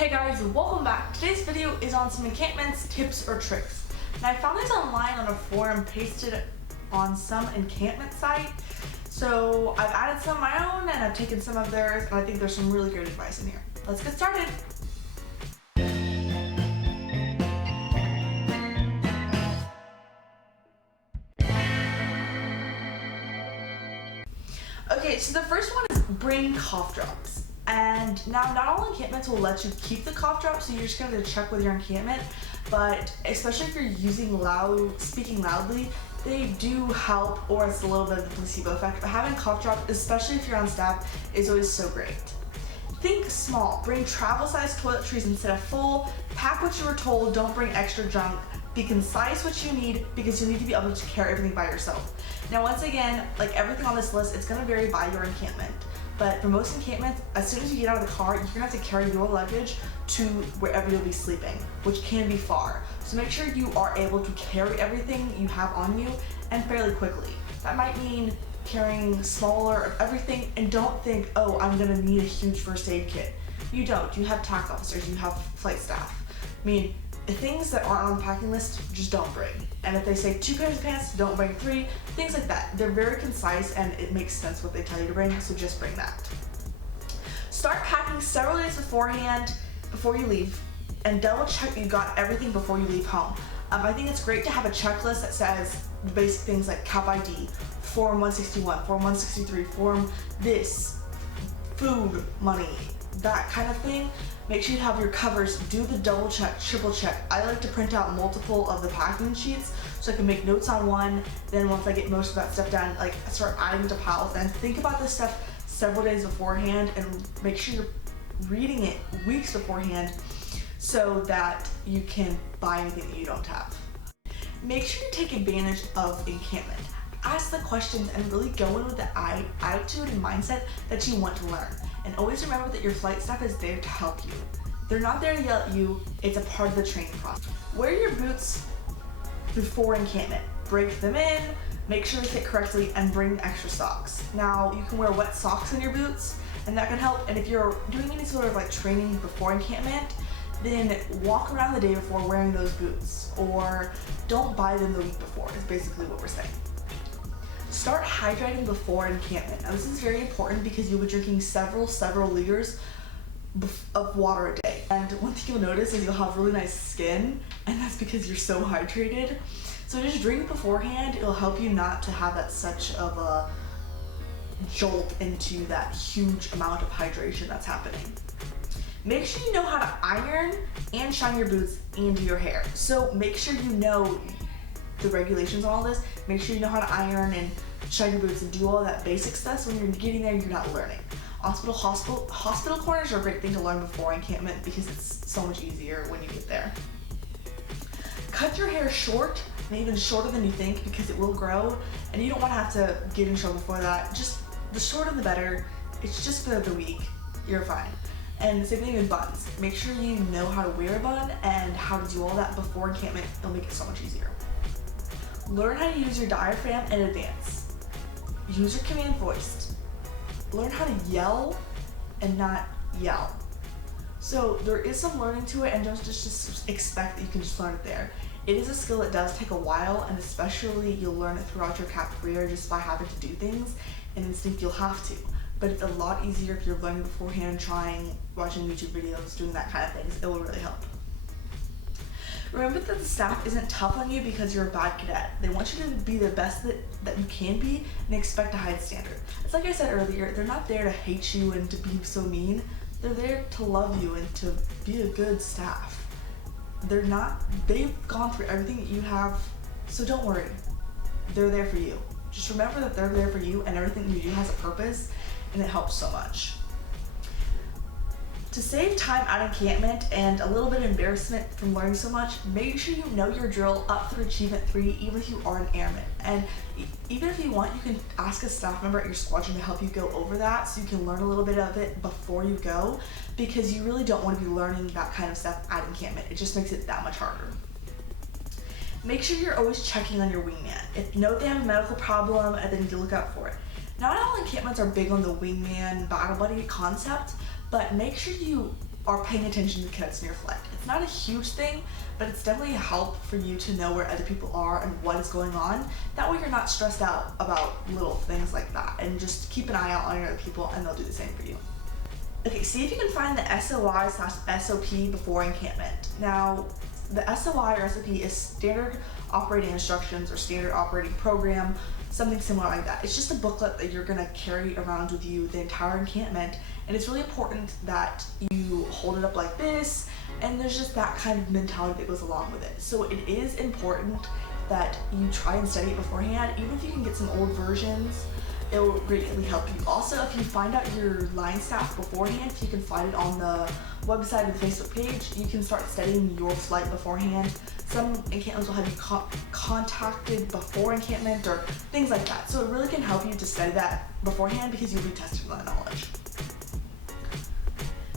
Hey guys, welcome back. Today's video is on some encampments, tips, or tricks. Now I found these online on a forum pasted on some encampment site. So I've added some of my own and I've taken some of theirs, and I think there's some really great advice in here. Let's get started. Okay, so the first one is bring cough drops. And now not all encampments will let you keep the cough drops, so you're just going to check with your encampment. But especially if you're speaking loudly, they do help, or it's a little bit of the placebo effect. But having cough drops, especially if you're on staff, is always so great. Think small. Bring travel-sized toiletries instead of full. Pack what you were told. Don't bring extra junk. Be concise what you need, because you need to be able to carry everything by yourself. Now once again, like everything on this list, it's going to vary by your encampment. But for most encampments, as soon as you get out of the car, you're gonna have to carry your luggage to wherever you'll be sleeping, which can be far. So make sure you are able to carry everything you have on you, and fairly quickly. That might mean carrying smaller of everything, and don't think, oh, I'm gonna need a huge first aid kit. You don't. You have TAC officers, you have flight staff. I mean, the things that aren't on the packing list, just don't bring. And if they say 2 pairs of pants, don't bring 3, things like that. They're very concise and it makes sense what they tell you to bring, so just bring that. Start packing several days beforehand before you leave, and double check you got everything before you leave home. I think it's great to have a checklist that says the basic things like cap ID, form 161, form 163, form this, food, money, that kind of thing. Make sure you have your covers, do the double check, triple check. I like to print out multiple of the packing sheets so I can make notes on one, then once I get most of that stuff done, like start adding to piles, and think about this stuff several days beforehand, and make sure you're reading it weeks beforehand so that you can buy anything that you don't have. Make sure you take advantage of encampment. Ask the questions and really go in with the attitude and mindset that you want to learn. And always remember that your flight staff is there to help you. They're not there to yell at you, it's a part of the training process. Wear your boots before encampment. Break them in, make sure they fit correctly, and bring extra socks. Now, you can wear wet socks in your boots, and that can help. And if you're doing any sort of like training before encampment, then walk around the day before wearing those boots, or don't buy them the week before, is basically what we're saying. Start hydrating before encampment. Now this is very important because you'll be drinking several liters of water a day. And one thing you'll notice is you'll have really nice skin, and that's because you're so hydrated. So just drink beforehand. It'll help you not to have that such of a jolt into that huge amount of hydration that's happening. Make sure you know how to iron and shine your boots and do your hair. So make sure you know the regulations on all this. Make sure you know how to iron and shine your boots and do all that basic stuff, so when you're getting there, you're not learning. Hospital corners are a great thing to learn before encampment because it's so much easier when you get there. Cut your hair short, and even shorter than you think, because it will grow, and you don't want to have to get in trouble before that. Just the shorter the better. It's just for the week. You're fine. And the same thing with buns. Make sure you know how to wear a bun and how to do all that before encampment. It'll make it so much easier. Learn how to use your diaphragm in advance. Use your command voice. Learn how to yell and not yell. So there is some learning to it, and don't just expect that you can just learn it there. It is a skill that does take a while, and especially you'll learn it throughout your CAP career just by having to do things, and instinct you'll have to. But it's a lot easier if you're learning beforehand, trying, watching YouTube videos, doing that kind of things. It will really help. Remember that the staff isn't tough on you because you're a bad cadet. They want you to be the best that you can be and expect a high standard. It's like I said earlier, they're not there to hate you and to be so mean. They're there to love you and to be a good staff. They've gone through everything that you have, so don't worry. They're there for you. Just remember that they're there for you, and everything you do has a purpose, and it helps so much. To save time at encampment and a little bit of embarrassment from learning so much, make sure you know your drill up through Achievement 3, even if you are an airman. And even if you want, you can ask a staff member at your squadron to help you go over that so you can learn a little bit of it before you go, because you really don't want to be learning that kind of stuff at encampment. It just makes it that much harder. Make sure you're always checking on your wingman. If you know they have a medical problem, then you need to look out for it. Not all encampments are big on the wingman battle buddy concept, but make sure you are paying attention to the cadets in your flight. It's not a huge thing, but it's definitely a help for you to know where other people are and what is going on. That way you're not stressed out about little things like that, and just keep an eye out on your other people and they'll do the same for you. Okay, see if you can find the SOI/SOP before encampment. Now, the SOI or SOP is standard operating instructions or standard operating program, something similar like that. It's just a booklet that you're gonna carry around with you the entire encampment, and it's really important that you hold it up like this, and there's just that kind of mentality that goes along with it. So it is important that you try and study it beforehand. Even if you can get some old versions, it will greatly help you. Also, if you find out your line staff beforehand, if you can find it on the website or the Facebook page, you can start studying your flight beforehand. Some encampments will have you contacted before encampment or things like that. So it really can help you to study that beforehand because you'll be tested on that knowledge.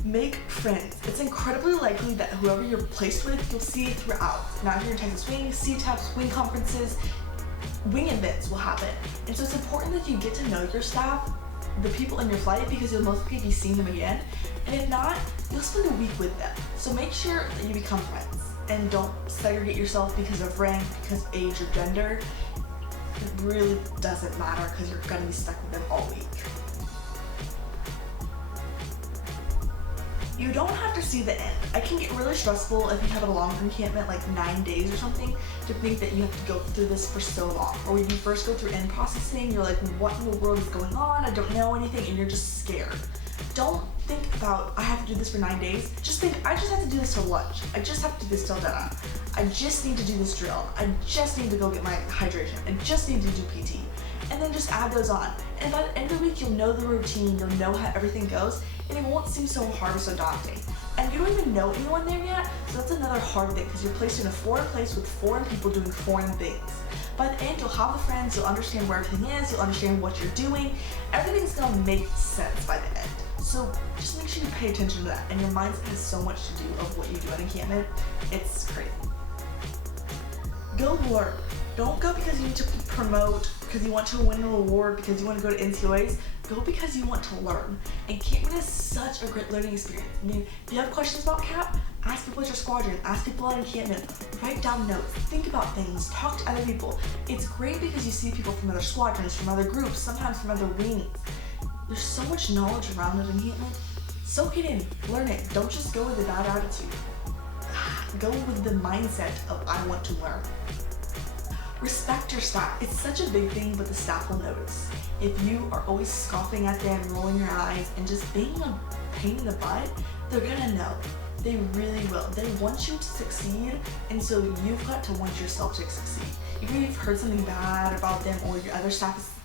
Make friends. It's incredibly likely that whoever you're placed with, you'll see throughout. Now, if you're in Texas Wing, CTAPs, wing conferences, wing events will happen. And so it's important that you get to know your staff, the people in your flight, because you'll most likely be seeing them again. And if not, you'll spend a week with them. So make sure that you become friends and don't segregate yourself because of rank, because of age or gender. It really doesn't matter because you're gonna be stuck with them all week. You don't have to see the end. It can get really stressful if you have a longer encampment, like 9 days or something, to think that you have to go through this for so long. Or when you first go through end processing, you're like, what in the world is going on? I don't know anything, and you're just scared. Don't think about, I have to do this for 9 days. Just think, I just have to do this till lunch. I just have to do this till dinner. I just need to do this drill. I just need to go get my hydration. I just need to do PT. And then just add those on. And by the end of the week, you'll know the routine, you'll know how everything goes, and it won't seem so hard or so daunting. And you don't even know anyone there yet, so that's another hard thing, because you're placed in a foreign place with foreign people doing foreign things. By the end, you'll have the friends, you'll understand where everything is, you'll understand what you're doing. Everything's gonna make sense by the end. So just make sure you pay attention to that, and your mindset has so much to do of what you do at encampment. It's crazy. Go learn. Don't go because you need to promote, because you want to win an award, because you want to go to NCOAs. Go because you want to learn. Encampment is such a great learning experience. I mean, if you have questions about CAP, ask people at your squadron, ask people at encampment, write down notes, think about things, talk to other people. It's great because you see people from other squadrons, from other groups, sometimes from other wings. There's so much knowledge around at encampment. Soak it in, learn it. Don't just go with a bad attitude. Go with the mindset of I want to learn. Respect your staff. It's such a big thing, but the staff will notice. If you are always scoffing at them, rolling your eyes, and just being a pain in the butt, they're gonna know. They really will. They want you to succeed, and so you've got to want yourself to succeed. Even if you've heard something bad about them, or your other staff,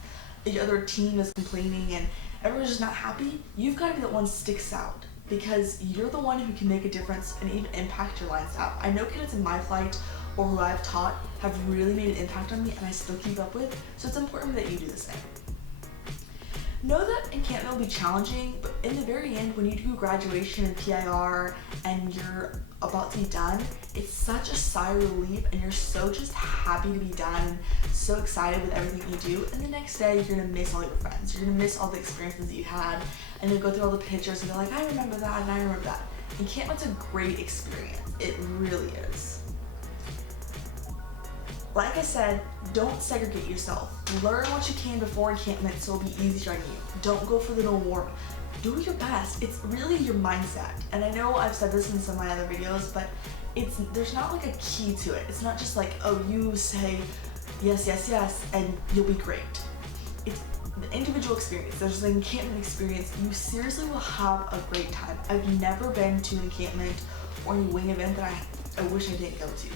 your other team is complaining, and everyone's just not happy, you've got to be the one that sticks out, because you're the one who can make a difference and even impact your line staff. I know cadets in my flight or who I've taught have really made an impact on me, and I still keep up with, so it's important that you do the same. Know that encampment will be challenging, but in the very end, when you do graduation and PIR and you're about to be done, it's such a sigh of relief, and you're so just happy to be done, so excited with everything you do. And the next day, you're gonna miss all your friends. You're gonna miss all the experiences that you had, and you'll go through all the pictures and you're like, I remember that and I remember that. Encampment's a great experience. It really is. Like I said, don't segregate yourself. Learn what you can before encampment so it'll be easier on you. Don't go for the award. Do your best. It's really your mindset. And I know I've said this in some of my other videos, but there's not like a key to it. It's not just like, oh, you say yes, yes, yes, and you'll be great. It's the individual experience. There's an encampment experience. You seriously will have a great time. I've never been to an encampment or any wing event that I wish I didn't go to.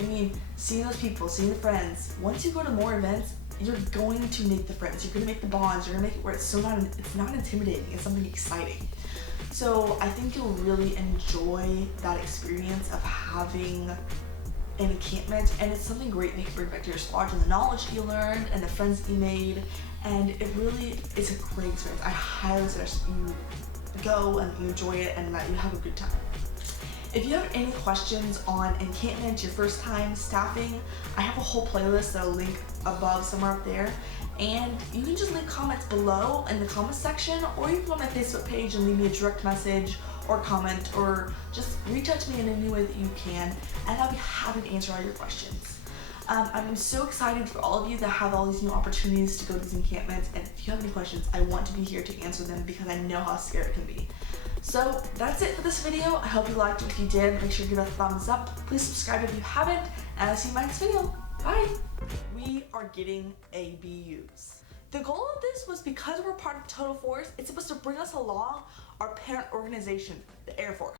I mean, seeing those people, seeing the friends, once you go to more events, you're going to make the friends, you're gonna make the bonds, you're gonna make it where it's not intimidating, it's something exciting. So I think you'll really enjoy that experience of having an encampment, and it's something great that you can bring back to your squadron, the knowledge you learned and the friends that you made, and it really is a great experience. I highly suggest you go and you enjoy it and that you have a good time. If you have any questions on encampment, your first time staffing, I have a whole playlist that I'll link above somewhere up there, and you can just leave comments below in the comments section, or you can go on my Facebook page and leave me a direct message or comment or just reach out to me in any way that you can, and I'll be happy to answer all your questions. I'm so excited for all of you that have all these new opportunities to go to these encampments, and if you have any questions, I want to be here to answer them because I know how scary it can be. So that's it for this video. I hope you liked it. If you did, make sure to give it a thumbs up. Please subscribe if you haven't, and I'll see you in my next video. Bye! We are getting ABUs. The goal of this was because we're part of Total Force, it's supposed to bring us along our parent organization, the Air Force.